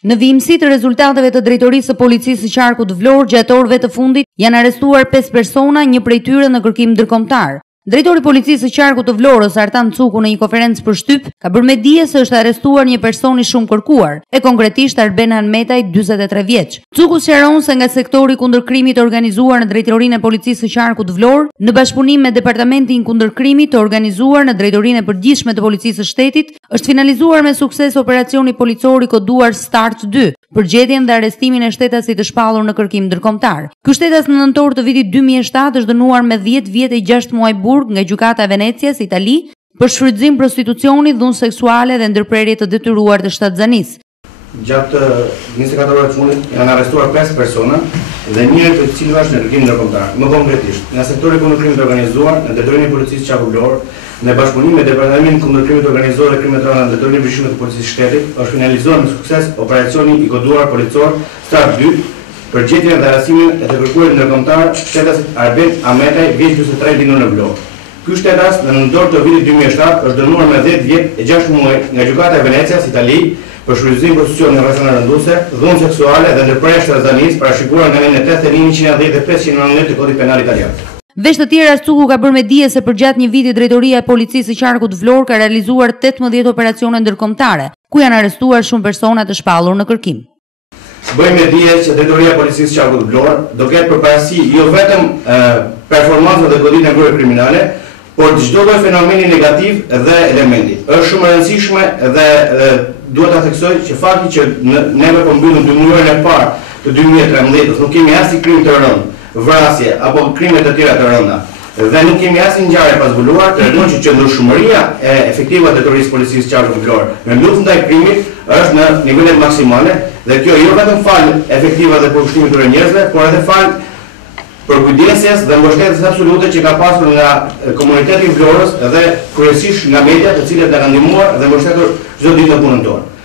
Në vimësi të rezultateve të drejtorisë së policisë së qarkut Vlorë gjatë orëve të fundit janë arrestuar 5 persona, një prej tyre në kërkim ndërkombëtar. Drejtori i policisë së qarkut të Vlorës, Artan Cuku, në një konferencë për shtyp, ka bërë me dije se është arrestuar një person i shumë kërkuar, e konkretisht Arben Hanmetaj, 43 vjeç. Cuku sqaron se nga sektori kundër krimit të organizuar në drejtorinë e policisë së qarkut të Vlorë, në bashkëpunim me departamentin kundër krimit të organizuar në drejtorinë e përgjithshme të policisë së shtetit, është finalizuar me sukses operacioni policor i koduar Start 2, për gjetjen dhe arrestimin e shtetasit të shpallur në kërkim ndërkombëtar. Ky shtetas në nëntor të vitit 2007 është dënuar me 10 vjet e 6 muaj burg nga gjykata e Venecias, Itali, për shfrytëzim prostitucioni, dhunë seksuale dhe ndërprerje të detyruar të shtatzanisë. Gjatë 24 orëve të fundit janë arrestuar 5 persona dhe njëri prej cilëve është në kërkim ndërkombëtar. Më konkretisht, nga sektori kundër krimit të organizuar, në drejtorinë e policisë së qarkut Vlorë, në bashkëpunim me departamentin kundër krimit të organizuar dhe krimit të rënda në drejtorinë e përgjithshme të policisë së shtetit, është finalizuar me sukses operacioni i koduar policor Start 2 për gjetjen dhe arrestimin e të kërkuarit ndërkombëtar shtetasit Arben Hanmetaj, vjeç 43, lindur në Vlorë. Ky shtetas në nëntor të vitit 2007 është dënuar me 10 vjet e 6 muaj nga gjykata e Venecias, Itali, për shfrytëzim prostitucion në rrethana rënduse, dhunë seksuale dhe ndërprerje shtatzanisë, parashikuar nga nënën 8110 dhe 599 të Kodit Penal Italian. Veç të tjera, Cuku ka bërë me dije se përgjatë një viti drejtoria e policisë së qarkut Vlorë ka realizuar 18 operacione ndërkombëtare, ku janë arrestuar shumë persona të shpallur në kërkim. Bëjmë me dije që drejtoria e policisë së qarkut Vlorë do ketë përparësi jo vetëm performancë dhe goditje ngrohje kriminale, por çdo lloj fenomeni negativ dhe elementi. Është shumë e rëndësishme dhe duhet ta theksoj që fakti që neve po mbyllim 2 muajin e parë të 2013-s nuk kemi asnjë krim të rënd, vrasje apo krime të tjera të rënda. Dhe nuk kemi asnjë ngjarje pa zbuluar, tregon që qëndrueshmëria e efektive të drejtorisë policisë së qarkut Vlorë në luftën ndaj krimit është në nivele maksimale dhe kjo jo vetëm fal efektive dhe përkushtimit të njerëzve, por edhe fal për kujdesjes dhe mbështetjes absolute që ka pasur nga komuniteti i Vlorës dhe kryesisht nga mediat, të cilët na kanë ndihmuar dhe mbështetur çdo ditë në punën tonë.